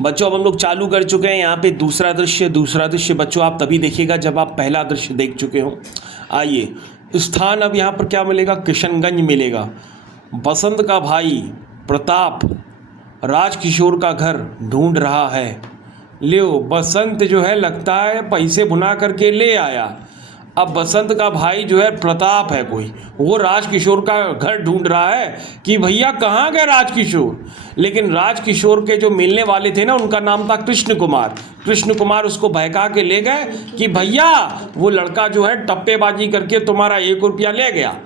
बच्चों अब हम लोग चालू कर चुके हैं यहाँ पे दूसरा दृश्य बच्चों आप तभी देखिएगा जब आप पहला दृश्य देख चुके हो। आइए, स्थान अब यहाँ पर क्या मिलेगा, किशनगंज मिलेगा। बसंत का भाई प्रताप राजकिशोर का घर ढूंढ रहा है। लियो, बसंत जो है लगता है पैसे भुना करके ले आया। अब बसंत का भाई जो है प्रताप है कोई, वो राजकिशोर का घर ढूंढ रहा है कि भैया कहाँ गए राजकिशोर। लेकिन राजकिशोर के जो मिलने वाले थे ना, उनका नाम था कृष्ण कुमार। कृष्ण कुमार उसको बहका के ले गए कि भैया वो लड़का जो है टप्पेबाजी करके तुम्हारा 1 रुपया ले गया।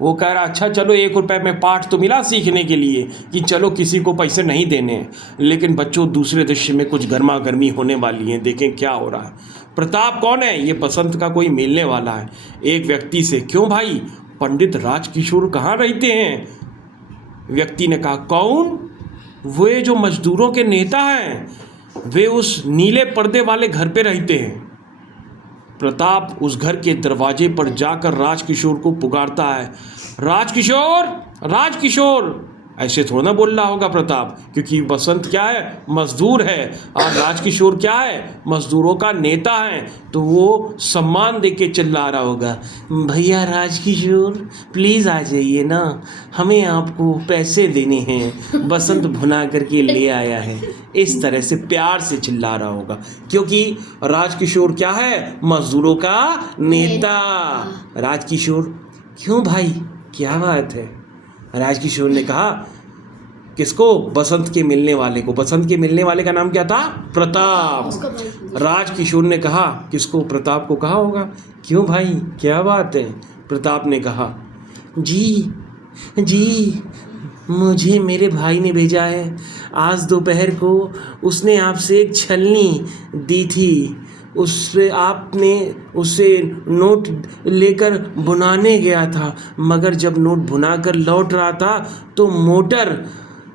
वो कह रहा अच्छा चलो 1 रुपये में पाठ तो मिला सीखने के लिए कि चलो किसी को पैसे नहीं देने। लेकिन बच्चों दूसरे दृश्य में कुछ गर्मा गर्मी होने वाली है, देखें क्या हो रहा है। प्रताप कौन है, ये बसंत का कोई मिलने वाला है एक व्यक्ति से। क्यों भाई, पंडित राजकिशोर कहाँ रहते हैं? व्यक्ति ने कहा कौन, वे जो मजदूरों के नेता हैं, वे उस नीले पर्दे वाले घर पे रहते हैं। प्रताप उस घर के दरवाजे पर जाकर राजकिशोर को पुकारता है, राजकिशोर राजकिशोर। ऐसे थोड़ा ना बोल रहा होगा प्रताप, क्योंकि बसंत क्या है, मजदूर है, और राजकिशोर क्या है, मजदूरों का नेता है। तो वो सम्मान देके चिल्ला रहा होगा, भैया राजकिशोर प्लीज़ आ जाइए ना, हमें आपको पैसे देने हैं, बसंत भुना करके ले आया है। इस तरह से प्यार से चिल्ला रहा होगा, क्योंकि राजकिशोर क्या है, मजदूरों का नेता। राजकिशोर, क्यों भाई क्या बात है? राजकिशोर ने कहा, किसको, बसंत के मिलने वाले को। बसंत के मिलने वाले का नाम क्या था, प्रताप। राजकिशोर ने कहा, किसको, प्रताप को कहा होगा, क्यों भाई क्या बात है? प्रताप ने कहा, जी जी मुझे मेरे भाई ने भेजा है, आज दोपहर को उसने आपसे एक छलनी दी थी, उससे आपने उससे नोट लेकर भुनाने गया था, मगर जब नोट भुना कर लौट रहा था तो मोटर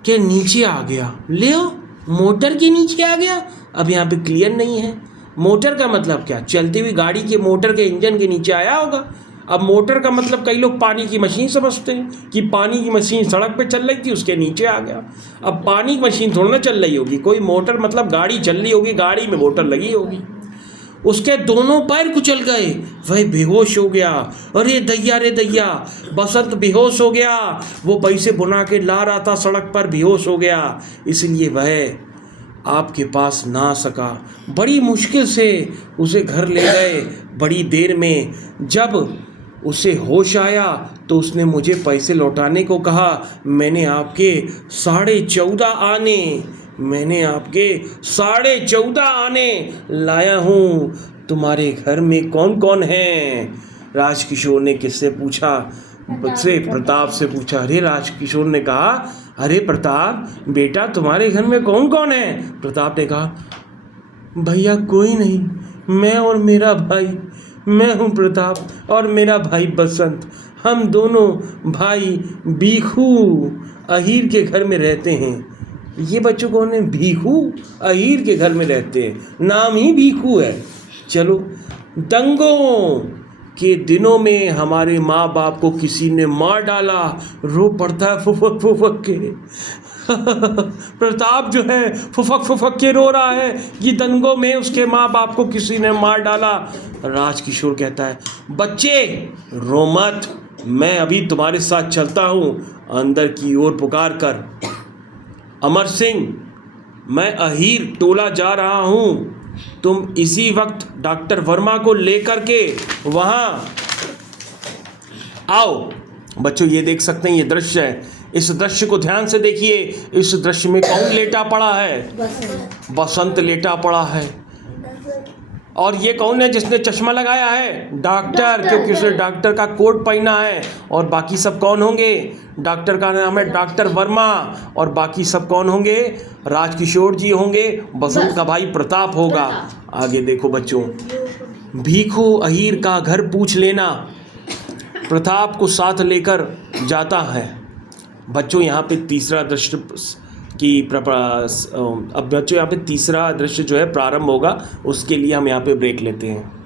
के नीचे आ गया। ले आओ, मोटर के नीचे आ गया। अब यहाँ पे क्लियर नहीं है, मोटर का मतलब क्या, चलती हुई गाड़ी के मोटर के इंजन के नीचे आया होगा। अब मोटर का मतलब कई लोग पानी की मशीन समझते हैं कि पानी की मशीन सड़क पे चल रही थी उसके नीचे आ गया। अब पानी की मशीन थोड़ा ना चल रही होगी, कोई मोटर मतलब गाड़ी चल रही होगी, गाड़ी में मोटर लगी होगी। उसके दोनों पैर कुचल गए, वह बेहोश हो गया। अरे दैया रे दैया, बसंत बेहोश हो गया। वो पैसे बुना के ला रहा था, सड़क पर बेहोश हो गया, इसलिए वह आपके पास ना आ सका। बड़ी मुश्किल से उसे घर ले गए। बड़ी देर में जब उसे होश आया तो उसने मुझे पैसे लौटाने को कहा। मैंने आपके 14.5 आने लाया हूँ। तुम्हारे घर में कौन कौन है? राजकिशोर ने किससे पूछा? प्रताप से पूछा। अरे राजकिशोर ने कहा, अरे प्रताप बेटा तुम्हारे घर में कौन कौन है? प्रताप ने कहा, भैया कोई नहीं, मैं और मेरा भाई, मैं हूँ प्रताप और मेरा भाई बसंत। हम दोनों भाई भीखू अहीर के घर में रहते हैं। ये बच्चों कौन है? भीखू अहीर के घर में रहते हैं, नाम ही भीखू है। चलो, दंगों के दिनों में हमारे माँ बाप को किसी ने मार डाला, रो पड़ता है फुफक फुफक के। प्रताप जो है फुफक फुफक के रो रहा है कि दंगों में उसके माँ बाप को किसी ने मार डाला। राजकिशोर कहता है, बच्चे रो मत, मैं अभी तुम्हारे साथ चलता हूँ। अंदर की ओर पुकार कर, अमर सिंह मैं अहीर टोला जा रहा हूँ, तुम इसी वक्त डॉक्टर वर्मा को लेकर के वहाँ आओ। बच्चों ये देख सकते हैं, ये दृश्य है, इस दृश्य को ध्यान से देखिए। इस दृश्य में कौन लेटा पड़ा है? बसंत लेटा पड़ा है। और ये कौन है जिसने चश्मा लगाया है? डॉक्टर, क्योंकि उसने डॉक्टर का कोट पहना है। और बाकी सब कौन होंगे? डॉक्टर का नाम है डॉक्टर वर्मा, और बाकी सब कौन होंगे? राजकिशोर जी होंगे, बसंत का भाई प्रताप होगा। आगे देखो बच्चों, भीखू अहीर का घर पूछ लेना प्रताप को साथ लेकर जाता है। बच्चों यहाँ पे तीसरा दृश्य अब बच्चों यहाँ पे तीसरा दृश्य जो है प्रारंभ होगा, उसके लिए हम यहाँ पे ब्रेक लेते हैं।